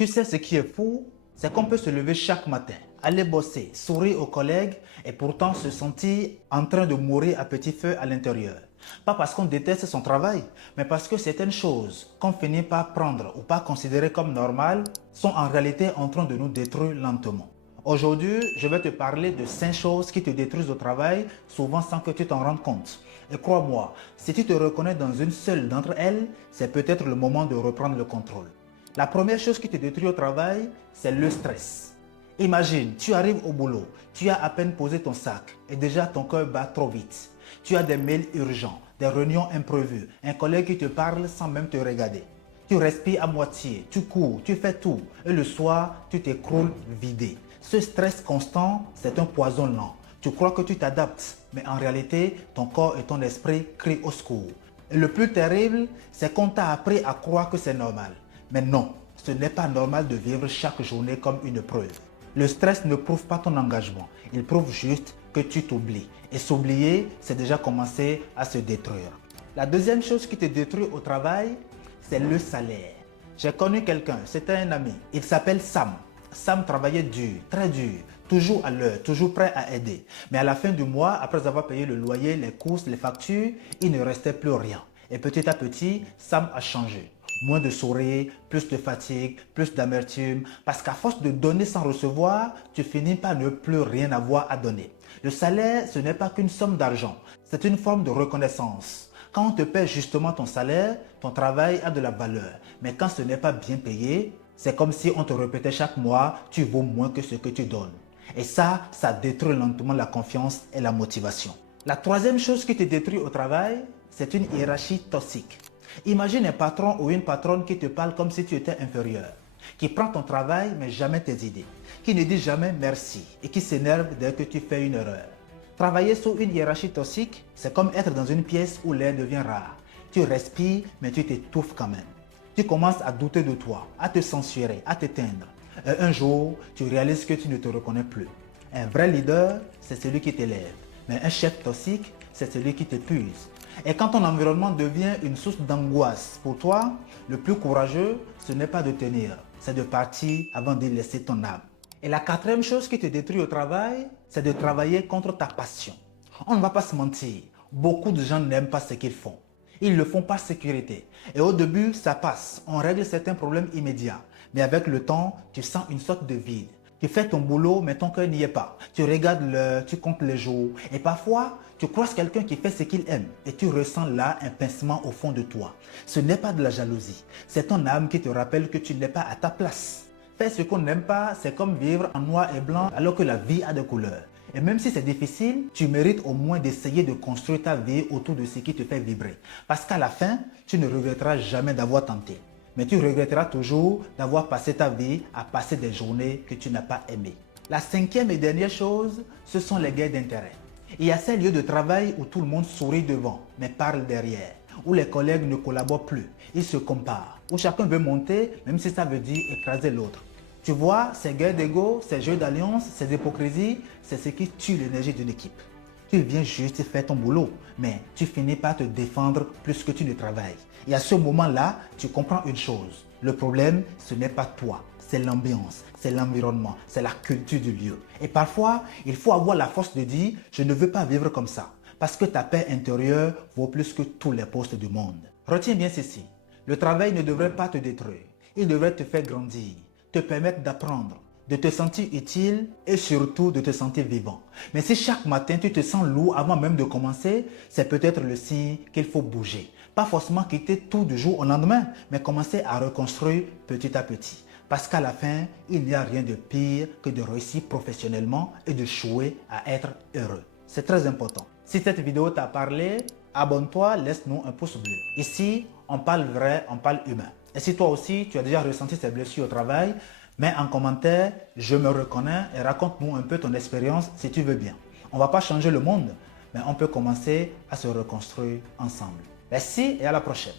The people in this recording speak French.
Tu sais ce qui est fou? C'est qu'on peut se lever chaque matin, aller bosser, sourire aux collègues et pourtant se sentir en train de mourir à petit feu à l'intérieur. Pas parce qu'on déteste son travail, mais parce que certaines choses qu'on finit par prendre ou pas considérer comme normales sont en réalité en train de nous détruire lentement. Aujourd'hui, je vais te parler de 5 choses qui te détruisent au travail, souvent sans que tu t'en rendes compte. Et crois-moi, si tu te reconnais dans une seule d'entre elles, c'est peut-être le moment de reprendre le contrôle. La première chose qui te détruit au travail, c'est le stress. Imagine, tu arrives au boulot, tu as à peine posé ton sac et déjà ton cœur bat trop vite. Tu as des mails urgents, des réunions imprévues, un collègue qui te parle sans même te regarder. Tu respires à moitié, tu cours, tu fais tout et le soir, tu t'écroules vidé. Ce stress constant, c'est un poison lent. Tu crois que tu t'adaptes, mais en réalité, ton corps et ton esprit crient au secours. Et le plus terrible, c'est qu'on t'a appris à croire que c'est normal. Mais non, ce n'est pas normal de vivre chaque journée comme une preuve. Le stress ne prouve pas ton engagement, il prouve juste que tu t'oublies. Et s'oublier, c'est déjà commencer à se détruire. La deuxième chose qui te détruit au travail, c'est le salaire. J'ai connu quelqu'un, c'était un ami, il s'appelle Sam. Sam travaillait dur, très dur, toujours à l'heure, toujours prêt à aider. Mais à la fin du mois, après avoir payé le loyer, les courses, les factures, il ne restait plus rien. Et petit à petit, Sam a changé. Moins de sourires, plus de fatigue, plus d'amertume. Parce qu'à force de donner sans recevoir, tu finis par ne plus rien avoir à donner. Le salaire, ce n'est pas qu'une somme d'argent. C'est une forme de reconnaissance. Quand on te paie justement ton salaire, ton travail a de la valeur. Mais quand ce n'est pas bien payé, c'est comme si on te répétait chaque mois, tu vaux moins que ce que tu donnes. Et ça détruit lentement la confiance et la motivation. La troisième chose qui te détruit au travail, c'est une hiérarchie toxique. Imagine un patron ou une patronne qui te parle comme si tu étais inférieur, qui prend ton travail mais jamais tes idées, qui ne dit jamais merci et qui s'énerve dès que tu fais une erreur. Travailler sous une hiérarchie toxique, c'est comme être dans une pièce où l'air devient rare. Tu respires mais tu t'étouffes quand même. Tu commences à douter de toi, à te censurer, à t'éteindre. Et un jour, tu réalises que tu ne te reconnais plus. Un vrai leader, c'est celui qui t'élève. Mais un chef toxique, c'est celui qui t'épuise. Et quand ton environnement devient une source d'angoisse pour toi, le plus courageux, ce n'est pas de tenir, c'est de partir avant de laisser ton âme. Et la quatrième chose qui te détruit au travail, c'est de travailler contre ta passion. On ne va pas se mentir, beaucoup de gens n'aiment pas ce qu'ils font. Ils le font par sécurité. Et au début, ça passe, on règle certains problèmes immédiats. Mais avec le temps, tu sens une sorte de vide. Tu fais ton boulot, mais ton cœur n'y est pas. Tu regardes l'heure, tu comptes les jours. Et parfois, tu croises quelqu'un qui fait ce qu'il aime. Et tu ressens là un pincement au fond de toi. Ce n'est pas de la jalousie. C'est ton âme qui te rappelle que tu n'es pas à ta place. Faire ce qu'on n'aime pas, c'est comme vivre en noir et blanc alors que la vie a des couleurs. Et même si c'est difficile, tu mérites au moins d'essayer de construire ta vie autour de ce qui te fait vibrer. Parce qu'à la fin, tu ne regretteras jamais d'avoir tenté. Mais tu regretteras toujours d'avoir passé ta vie à passer des journées que tu n'as pas aimées. La cinquième et dernière chose, ce sont les guerres d'intérêt. Il y a ces lieux de travail où tout le monde sourit devant, mais parle derrière. Où les collègues ne collaborent plus, ils se comparent. Où chacun veut monter, même si ça veut dire écraser l'autre. Tu vois, ces guerres d'ego, ces jeux d'alliance, ces hypocrisies, c'est ce qui tue l'énergie d'une équipe. Tu viens juste faire ton boulot, mais tu finis par te défendre plus que tu ne travailles. Et à ce moment-là, tu comprends une chose. Le problème, ce n'est pas toi, c'est l'ambiance, c'est l'environnement, c'est la culture du lieu. Et parfois, il faut avoir la force de dire « je ne veux pas vivre comme ça ». Parce que ta paix intérieure vaut plus que tous les postes du monde. Retiens bien ceci, le travail ne devrait pas te détruire. Il devrait te faire grandir, te permettre d'apprendre, de te sentir utile et surtout de te sentir vivant. Mais si chaque matin tu te sens lourd avant même de commencer, c'est peut-être le signe qu'il faut bouger. Pas forcément quitter tout du jour au lendemain, mais commencer à reconstruire petit à petit. Parce qu'à la fin, il n'y a rien de pire que de réussir professionnellement et de jouer à être heureux. C'est très important. Si cette vidéo t'a parlé, abonne-toi, laisse-nous un pouce bleu. Ici, on parle vrai, on parle humain. Et si toi aussi, tu as déjà ressenti ces blessures au travail, mets en commentaire, je me reconnais et raconte-nous un peu ton expérience si tu veux bien. On ne va pas changer le monde, mais on peut commencer à se reconstruire ensemble. Merci et à la prochaine.